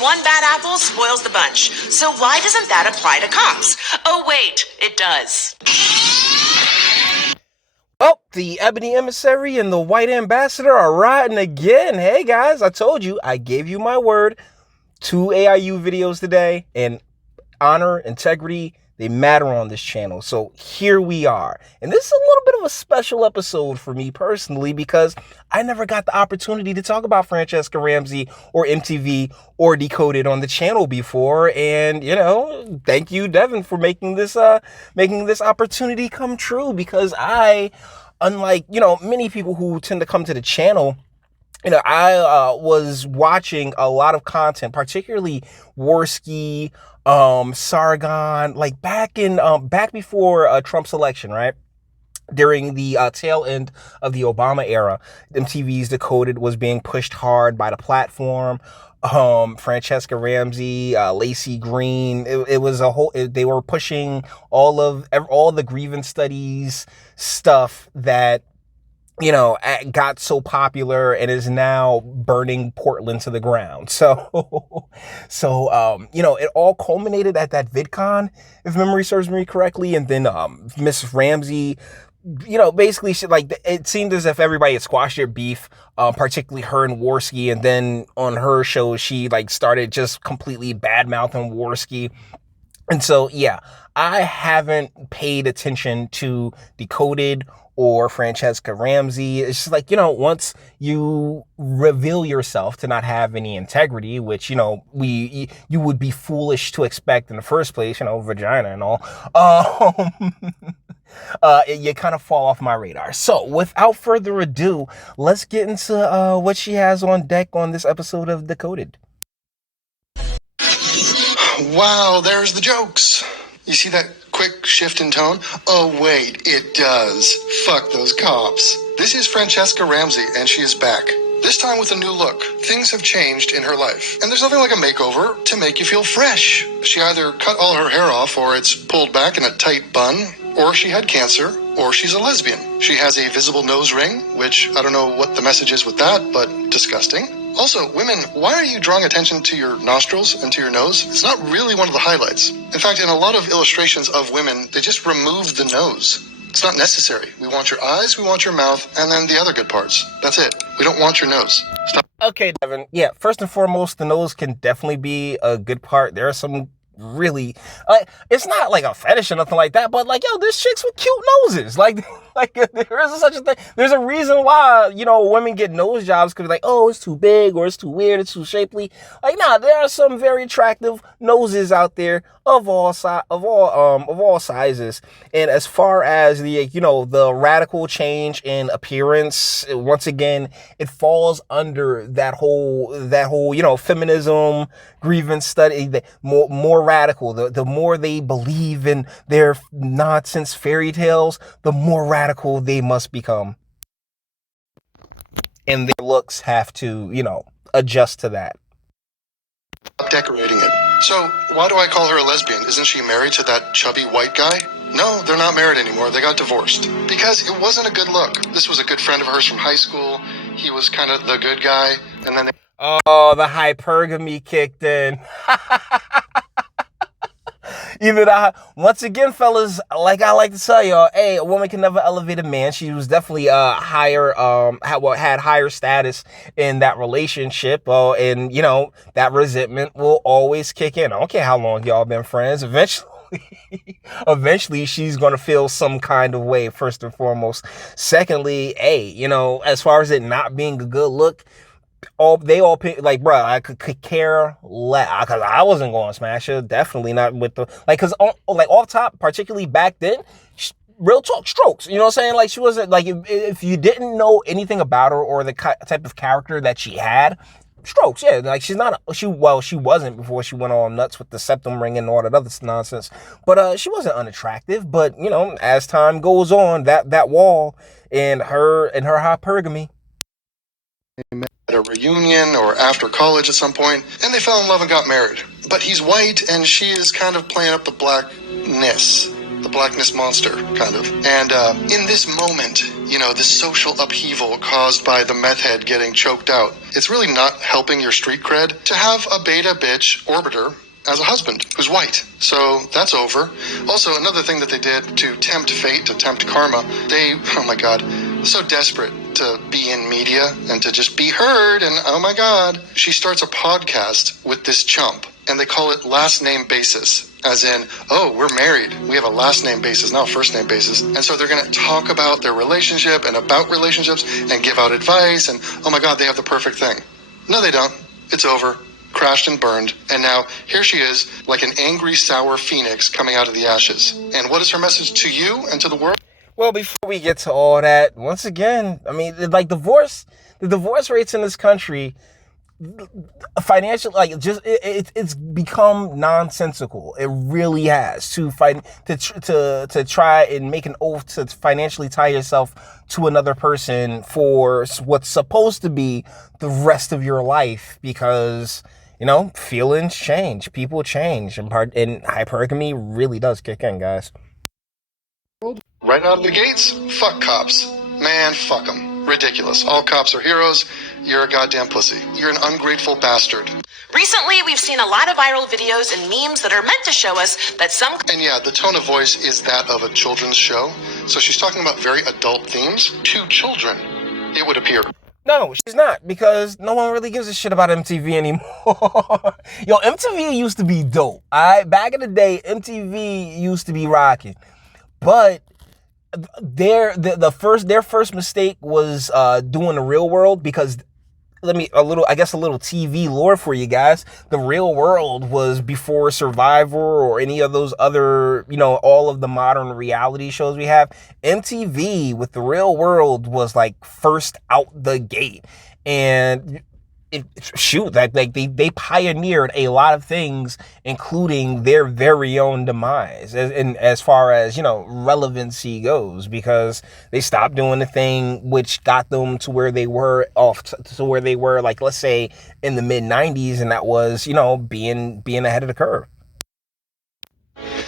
one bad apple spoils the bunch. So why doesn't that apply to cops? Oh, wait, it does. Oh, the Ebony Emissary and the White Ambassador are riding again. Hey, guys, I told you, I gave you my word. 2 AIU videos today, and honor, integrity, they matter on this channel. So here we are. And this is a little bit of a special episode for me personally because I never got the opportunity to talk about Franchesca Ramsey or MTV or Decoded on the channel before. And, you know, thank you, Devin, for making this opportunity come true, because I, unlike, you know, many people who tend to come to the channel, you know, I was watching a lot of content, particularly Worski, Sargon, like back before Trump's election, right? During the tail end of the Obama era, MTV's Decoded was being pushed hard by the platform. Franchesca Ramsey, Lacey Green, it was a whole, they were pushing all the grievance studies stuff that, you know, got so popular and is now burning Portland to the ground. So, you know, it all culminated at that VidCon, if memory serves me correctly. And then, Miss Ramsey, you know, basically she, like, it seemed as if everybody had squashed their beef, particularly her and Worski. And then on her show, she like started just completely bad-mouthing Worski. And so, yeah, I haven't paid attention to Decoded or Franchesca Ramsey. It's just like, you know, once you reveal yourself to not have any integrity, which, you know, you would be foolish to expect in the first place, you know, vagina and all, you kind of fall off my radar. So without further ado, let's get into what she has on deck on this episode of Decoded. Wow, there's the jokes. You see that quick shift in tone? Oh, wait, it does. Fuck those cops. This is Franchesca Ramsey, and she is back. This time with a new look. Things have changed in her life, and there's nothing like a makeover to make you feel fresh. She either cut all her hair off, or it's pulled back in a tight bun, or she had cancer, or she's a lesbian. She has a visible nose ring, which I don't know what the message is with that, but disgusting. Also, women, why are you drawing attention to your nostrils and to your nose? It's not really one of the highlights. In fact, in a lot of illustrations of women, they just remove the nose. It's not necessary. We want your eyes, we want your mouth, and then the other good parts. That's it. We don't want your nose. Stop. Okay, Devin. Yeah, first and foremost, the nose can definitely be a good part. There are some really, it's not like a fetish or nothing like that, but like, yo, there's chicks with cute noses. Like there is such a thing. There's a reason why, you know, women get nose jobs, because like, oh, it's too big, or it's too weird, it's too shapely. Like, nah, there are some very attractive noses out there of all sizes. And as far as the, you know, the radical change in appearance, once again, it falls under that whole, you know, feminism, grievance study, the more radical, the more they believe in their nonsense fairy tales, the more radical they must become. And their looks have to, you know, adjust to that. Stop decorating it. So, why do I call her a lesbian? Isn't she married to that chubby white guy? No, they're not married anymore. They got divorced. Because it wasn't a good look. This was a good friend of hers from high school. He was kind of the good guy. And then oh, the hypergamy kicked in. Once again, fellas, like I like to tell y'all, hey, a woman can never elevate a man. She was definitely had higher status in that relationship, and you know, that resentment will always kick in. I don't care how long y'all been friends. Eventually she's gonna feel some kind of way, first and foremost. Secondly, hey, you know, as far as it not being a good look, they all pick, like, bro, I could care less, because I wasn't going to smash her. Definitely not with the, like, because like off top, particularly back then, real talk, strokes. You know what I'm saying? Like, she wasn't, like, if you didn't know anything about her or the type of character that she had, strokes. Yeah, like, she wasn't before she went all nuts with the septum ring and all that other nonsense. But she wasn't unattractive. But you know, as time goes on, that wall and her hypergamy. At a reunion or after college at some point, and they fell in love and got married. But he's white, and she is kind of playing up the blackness monster, kind of. And in this moment, this social upheaval caused by the meth head getting choked out. It's really not helping your street cred to have a beta bitch orbiter as a husband who's white. So that's over. Also, another thing that they did to tempt fate, to tempt karma, they, oh my God, so desperate to be in media and to just be heard, and oh my God, she starts a podcast with this chump, and they call it last name basis. As in, oh, we're married. We have a last name basis, not a first name basis. And so they're going to talk about their relationship and about relationships and give out advice. And oh my God, they have the perfect thing. No, they don't. It's over. Crashed and burned. And now here she is, like an angry, sour phoenix coming out of the ashes. And what is her message to you and to the world? Well, before we get to all that, once again, I mean, like the divorce rates in this country, financial, like it's become nonsensical. It really has to fight to try and make an oath to financially tie yourself to another person for what's supposed to be the rest of your life, because feelings change, people change, and hypergamy really does kick in, guys. Right out of the gates, fuck cops. Man, fuck them. Ridiculous. All cops are heroes. You're a goddamn pussy. You're an ungrateful bastard. Recently, we've seen a lot of viral videos and memes that are meant to show us that some... And yeah, the tone of voice is that of a children's show. So she's talking about very adult themes to children, it would appear. No, she's not, because no one really gives a shit about MTV anymore. Yo, MTV used to be dope. Back in the day, MTV used to be rocking. But their first mistake was doing the Real World, because a little TV lore for you guys. The Real World was before Survivor or any of those other, all of the modern reality shows we have. MTV with the Real World was like first out the gate, and they pioneered a lot of things, including their very own demise, as far as relevancy goes, because they stopped doing the thing which got them to where they were like, let's say, in the mid 90s, and that was being ahead of the curve.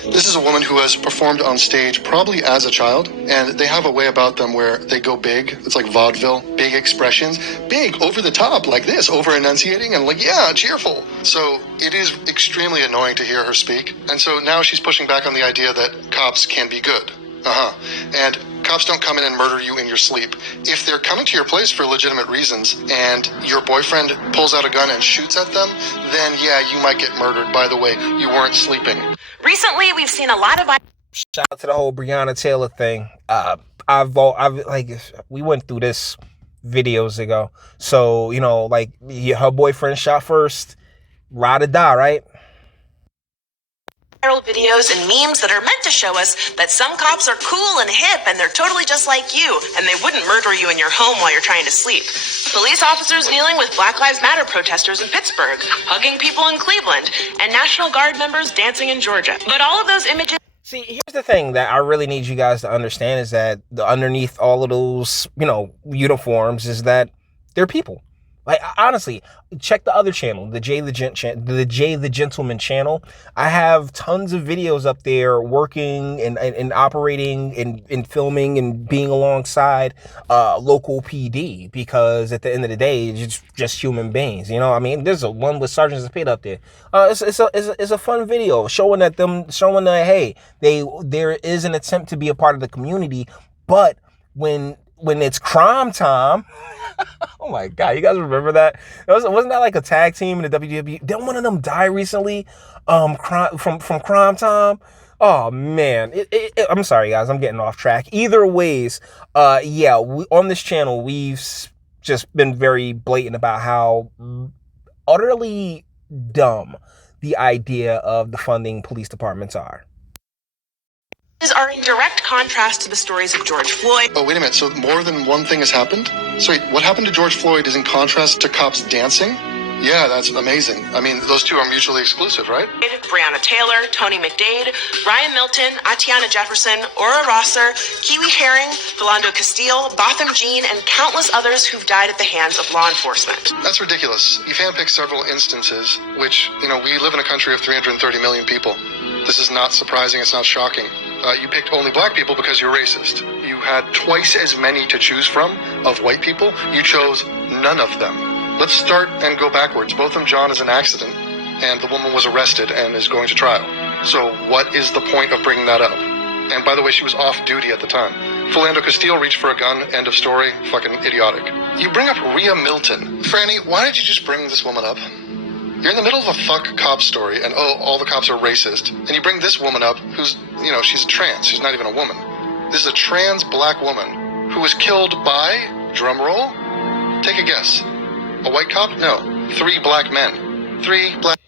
This is a woman who has performed on stage probably as a child, and they have a way about them where they go big. It's like vaudeville, big expressions, big, over the top, like this, over enunciating and like, yeah, cheerful. So it is extremely annoying to hear her speak. And so now she's pushing back on the idea that cops can be good. And cops don't come in and murder you in your sleep. If they're coming to your place for legitimate reasons and your boyfriend pulls out a gun and shoots at them, then yeah, you might get murdered. By the way, you weren't sleeping. Recently, we've seen a lot of... Shout out to the whole Breonna Taylor thing. We went through this videos ago. So, her boyfriend shot first, ride or die, right? Viral videos and memes that are meant to show us that some cops are cool and hip and they're totally just like you, and they wouldn't murder you in your home while you're trying to sleep. Police officers kneeling with Black Lives Matter protesters in Pittsburgh, hugging people in Cleveland, and National Guard members dancing in Georgia. But all of those images... See, here's the thing that I really need you guys to understand, is that underneath all of those, uniforms, is that they're people. Like, honestly, check the other channel, the Jay the Gentleman channel. I have tons of videos up there working and operating and filming and being alongside local PD, because at the end of the day, it's just human beings. There's a one with Sergeant Zapata up there. It's a fun video showing that hey, there is an attempt to be a part of the community, but when it's crime time. Oh my God, you guys remember that? Wasn't that like a tag team in the WWE? Didn't one of them die recently? From Crime Time? Oh man, I'm sorry guys, I'm getting off track. Either ways, on this channel, we've just been very blatant about how utterly dumb the idea of defunding police departments are in direct contrast to the stories of George Floyd. Oh, wait a minute. So more than one thing has happened? So wait, what happened to George Floyd is in contrast to cops dancing? Yeah, that's amazing. Those two are mutually exclusive, right? Breonna Taylor, Tony McDade, Ryan Milton, Atiana Jefferson, Ora Rosser, Kiwi Haring, Philando Castile, Botham Jean, and countless others who've died at the hands of law enforcement. That's ridiculous. You've handpicked several instances, which, we live in a country of 330 million people. This is not surprising. It's not shocking. You picked only black people because you're racist. You had twice as many to choose from of white people. You chose none of them. Let's start and go backwards. Both of them, John, is an accident, and the woman was arrested and is going to trial. So what is the point of bringing that up? And by the way, she was off duty at the time. Philando Castile reached for a gun, end of story, fucking idiotic. You bring up Rhea Milton. Franny, why did you just bring this woman up? You're in the middle of a fuck cop story, and all the cops are racist, and you bring this woman up who's, she's trans, she's not even a woman. This is a trans black woman who was killed by, drum roll, take a guess. A white cop? No. 3 black men. 3 black...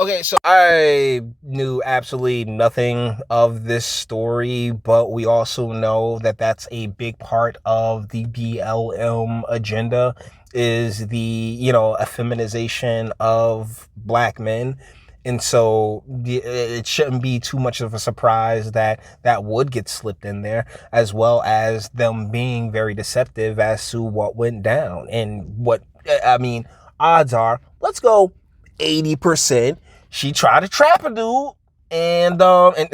Okay, so I knew absolutely nothing of this story, but we also know that that's a big part of the BLM agenda, is the, effeminization of black men. And so it shouldn't be too much of a surprise that that would get slipped in there, as well as them being very deceptive as to what went down. And odds are, let's go 80%. She tried to trap a dude, and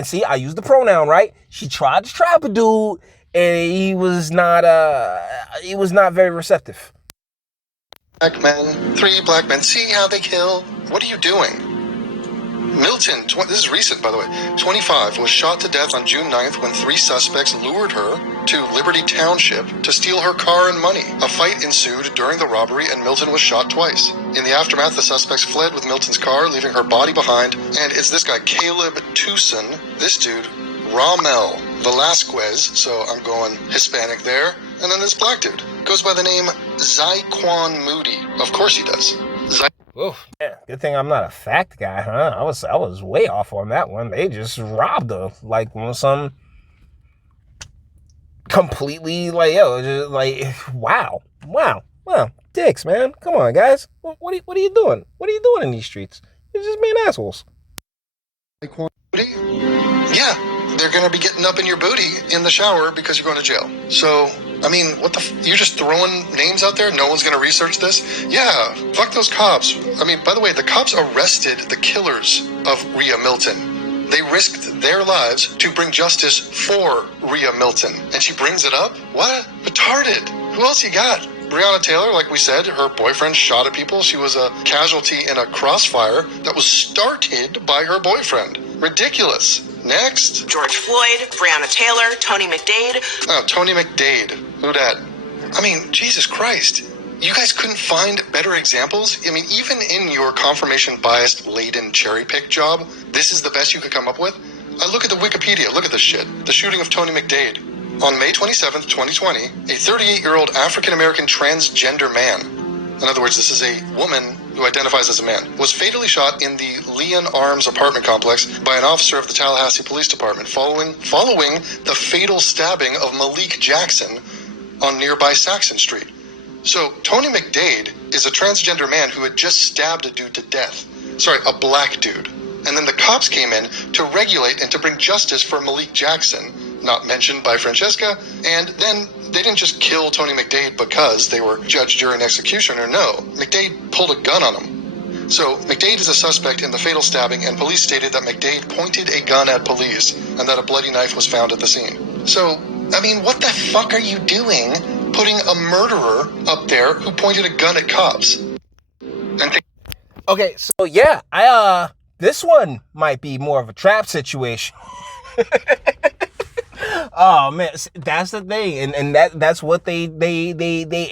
see, I use the pronoun, right? She tried to trap a dude, and he was not very receptive. Black men, 3 black men. See how they kill? What are you doing? Milton, this is recent, by the way, 25, was shot to death on June 9th when 3 suspects lured her to Liberty Township to steal her car and money. A fight ensued during the robbery, and Milton was shot twice. In the aftermath, the suspects fled with Milton's car, leaving her body behind, and it's this guy, Caleb Tucson, this dude, Ramel Velasquez, so I'm going Hispanic there, and then this black dude, goes by the name Zyquan Moody. Of course he does. Oof, yeah, good thing I'm not a fact guy, huh? I was way off on that one. They just robbed her like on some completely wow, dicks, man. Come on, guys. What are you doing? What are you doing in these streets? You're just being assholes. Yeah, they're gonna be getting up in your booty in the shower because you're going to jail. So, you're just throwing names out there? No one's gonna research this? Yeah, fuck those cops. By the way, the cops arrested the killers of Rhea Milton. They risked their lives to bring justice for Rhea Milton. And she brings it up? What? Retarded. Who else you got? Breonna Taylor, like we said, her boyfriend shot at people. She was a casualty in a crossfire that was started by her boyfriend. Ridiculous. Next. George Floyd, Breonna Taylor, Tony McDade. Oh, Tony McDade. Who dat? Jesus Christ. You guys couldn't find better examples? Even in your confirmation bias laden cherry pick job, this is the best you could come up with? I look at the Wikipedia, look at this shit. The shooting of Tony McDade. On May 27th, 2020, a 38-year-old African-American transgender man, in other words, this is a woman who identifies as a man, was fatally shot in the Leon Arms apartment complex by an officer of the Tallahassee Police Department following the fatal stabbing of Malik Jackson on nearby Saxon Street. So Tony McDade is a transgender man who had just stabbed a dude to death. Sorry, a black dude. And then the cops came in to regulate and to bring justice for Malik Jackson, not mentioned by Franchesca, and then they didn't just kill Tony McDade because they were judge, jury, and executioner. No, McDade pulled a gun on him. So McDade is a suspect in the fatal stabbing, and police stated that McDade pointed a gun at police and that a bloody knife was found at the scene. So, what the fuck are you doing putting a murderer up there who pointed a gun at cops? Okay, so yeah, this one might be more of a trap situation. Oh man, that's the thing, and that's what they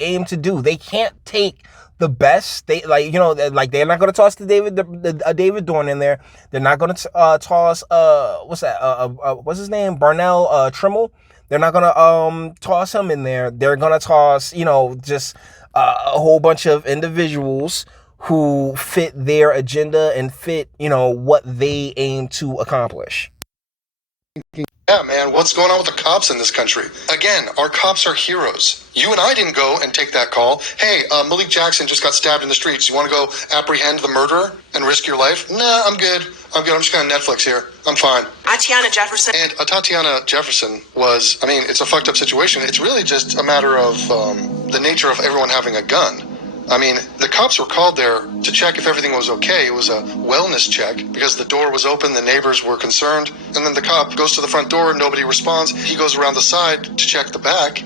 aim to do. They can't take the best. They're not going to toss David Dorn in there. They're not going to toss what's his name, Barnell Trimmel. They're not going to toss him in there. They're going to toss just a whole bunch of individuals who fit their agenda and fit what they aim to accomplish. Yeah, man, what's going on with the cops in this country? Again, our cops are heroes. You and I didn't go and take that call. Hey, Malik Jackson just got stabbed in the streets. You want to go apprehend the murderer and risk your life? Nah, I'm good. I'm just going to Netflix here. I'm fine. Tatiana Jefferson. And Tatiana Jefferson was, it's a fucked up situation. It's really just a matter of the nature of everyone having a gun. I mean, the cops were called there to check if everything was okay. It was a wellness check because the door was open, the neighbors were concerned, and then the cop goes to the front door, nobody responds. He goes around the side to check the back,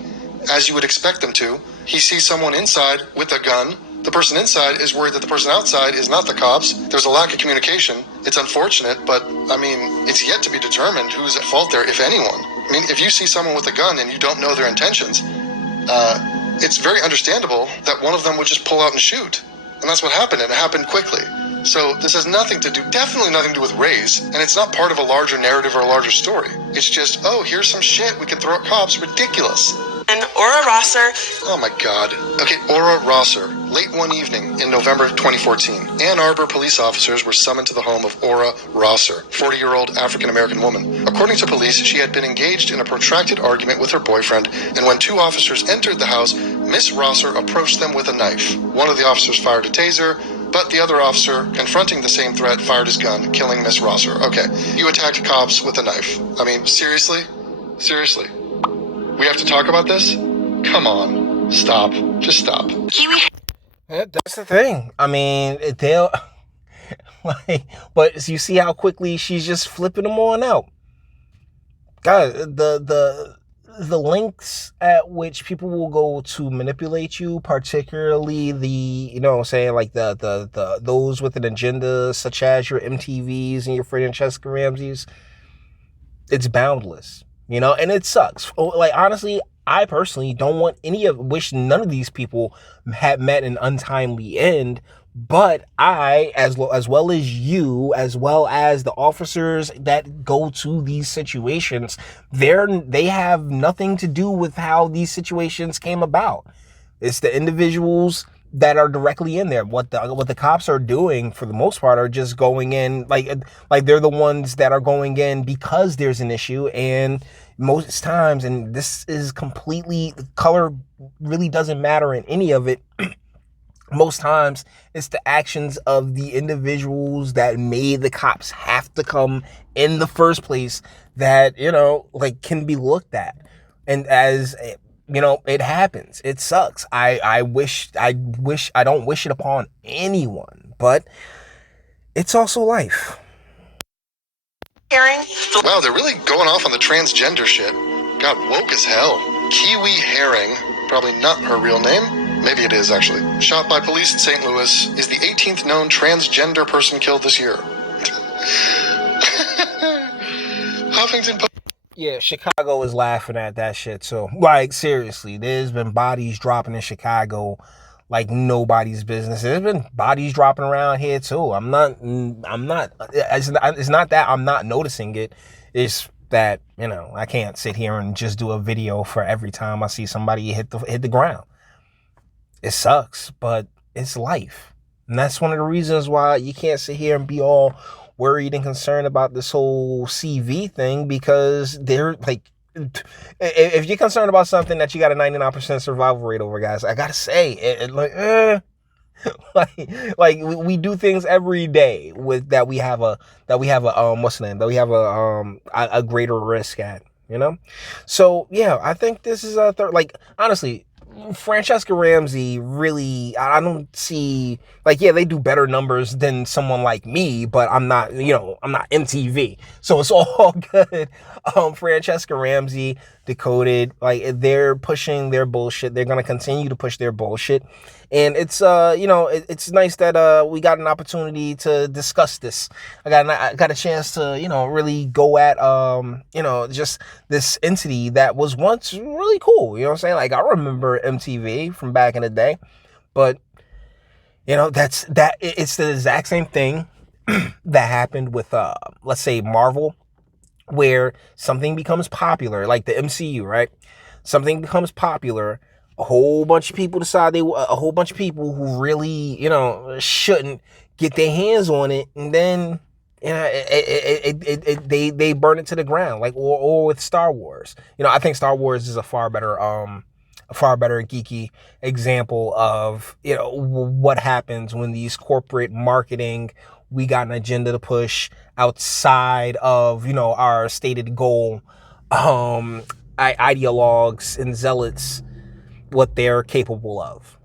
as you would expect them to. He sees someone inside with a gun. The person inside is worried that the person outside is not the cops. There's a lack of communication. It's unfortunate, but, I mean, it's yet to be determined who's at fault there, if anyone. I mean, if you see someone with a gun and you don't know their intentions, it's very understandable that one of them would just pull out and shoot. And that's what happened, and it happened quickly. So this has nothing to do, definitely nothing to do with race, and it's not part of a larger narrative or a larger story. It's just, oh, here's some shit we could throw at cops, ridiculous. And Aura Rosser. Oh my God. Okay, Aura Rosser. Late one evening in November 2014, Ann Arbor police officers were summoned to the home of Aura Rosser, 40-year-old African-American woman. According to police, she had been engaged in a protracted argument with her boyfriend, and when two officers entered the house, Miss Rosser approached them with a knife. One of the officers fired a taser, but the other officer, confronting the same threat, fired his gun, killing Miss Rosser. Okay, you attacked cops with a knife. I mean, seriously? Seriously? We have to talk about this? Come on. Stop. Just stop. Kiwi. Yeah, that's the thing. I mean, they'll like, but you see how quickly she's just flipping them on out. God, the lengths at which people will go to manipulate you, particularly the, you know what I'm saying, like the those with an agenda, such as your MTVs and your Franchesca Ramseys, it's boundless, you know, and it sucks. Like, honestly, I personally wish none of these people had met an untimely end, but I, as well as you, as well as the officers that go to these situations, they have nothing to do with how these situations came about. It's the individuals that are directly in there. What the cops are doing, for the most part, are just going in, like they're the ones that are going in because there's an issue. And most times, and this is completely, color really doesn't matter in any of it. Most times, it's the actions of the individuals that made the cops have to come in the first place that, you know, like, can be looked at. And as, you know, it happens. It sucks. I don't wish it upon anyone, but it's also life. Herring. Wow, they're really going off on the transgender shit. Got woke as hell. Kiwi Herring, probably not her real name. Maybe it is, actually. Shot by police in St. Louis, is the 18th known transgender person killed this year. Huffington Post. Yeah, Chicago is laughing at that shit too. Like, seriously, there's been bodies dropping in Chicago like nobody's business. There's been bodies dropping around here too. It's not that I'm not noticing it. It's that, you know, I can't sit here and just do a video for every time I see somebody hit the ground. It sucks, but it's life. And that's one of the reasons why you can't sit here and be all worried and concerned about this whole CV thing, because they're like, if you're concerned about something that you got a 99% survival rate over, guys, I gotta say, like we do things every day with that we have a what's the name, that we have a greater risk at, you know. So yeah, I think this is a third. Like, honestly, Franchesca Ramsey, really, I don't see, like, yeah, they do better numbers than someone like me, but I'm not, you know, I'm not MTV, so it's all good. Franchesca Ramsey, Decoded, like, they're pushing their bullshit. They're gonna continue to push their bullshit, and it's you know, it's nice that we got an opportunity to discuss this. I got a chance to, you know, really go at you know, just this entity that was once really cool. You know what I'm saying? Like, I remember MTV from back in the day, but you know, it's the exact same thing that happened with let's say Marvel, where something becomes popular, like the MCU, right? Something becomes popular. A whole bunch of people decide a whole bunch of people who really, you know, shouldn't get their hands on it, and then, you know, they burn it to the ground, like, or with Star Wars. You know, I think Star Wars is a far better geeky example of, you know, what happens when these corporate marketing, we got an agenda to push outside of, you know, our stated goal, ideologues and zealots, what they're capable of.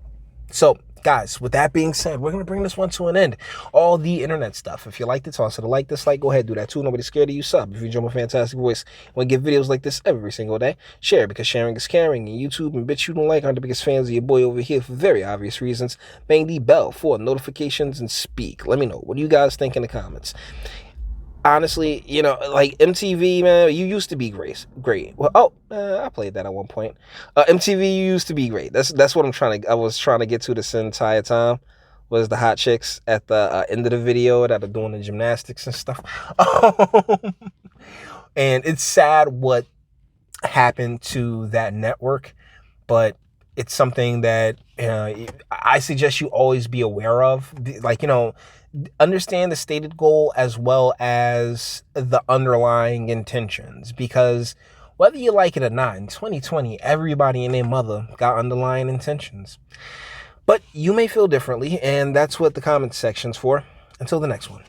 So, guys, with that being said, we're going to bring this one to an end. All the internet stuff. If you liked it, toss it a like, dislike, go ahead, do that too. Nobody's scared of you. Sub. If you enjoy my fantastic voice, want to get videos like this every single day, share, because sharing is caring. And YouTube and Bitchute and like are the biggest fans of your boy over here for very obvious reasons. Bang the bell for notifications and speak. Let me know. What do you guys think in the comments? Honestly, you know, like MTV, man, you used to be great. Well, I played that at one point. MTV, you used to be great. That's what I was trying to get to this entire time, was the hot chicks at the end of the video that are doing the gymnastics and stuff. And it's sad what happened to that network, but it's something that I suggest you always be aware of. Like, you know, understand the stated goal as well as the underlying intentions, because whether you like it or not, in 2020, everybody and their mother got underlying intentions. But you may feel differently, and that's what the comment section's for. Until the next one.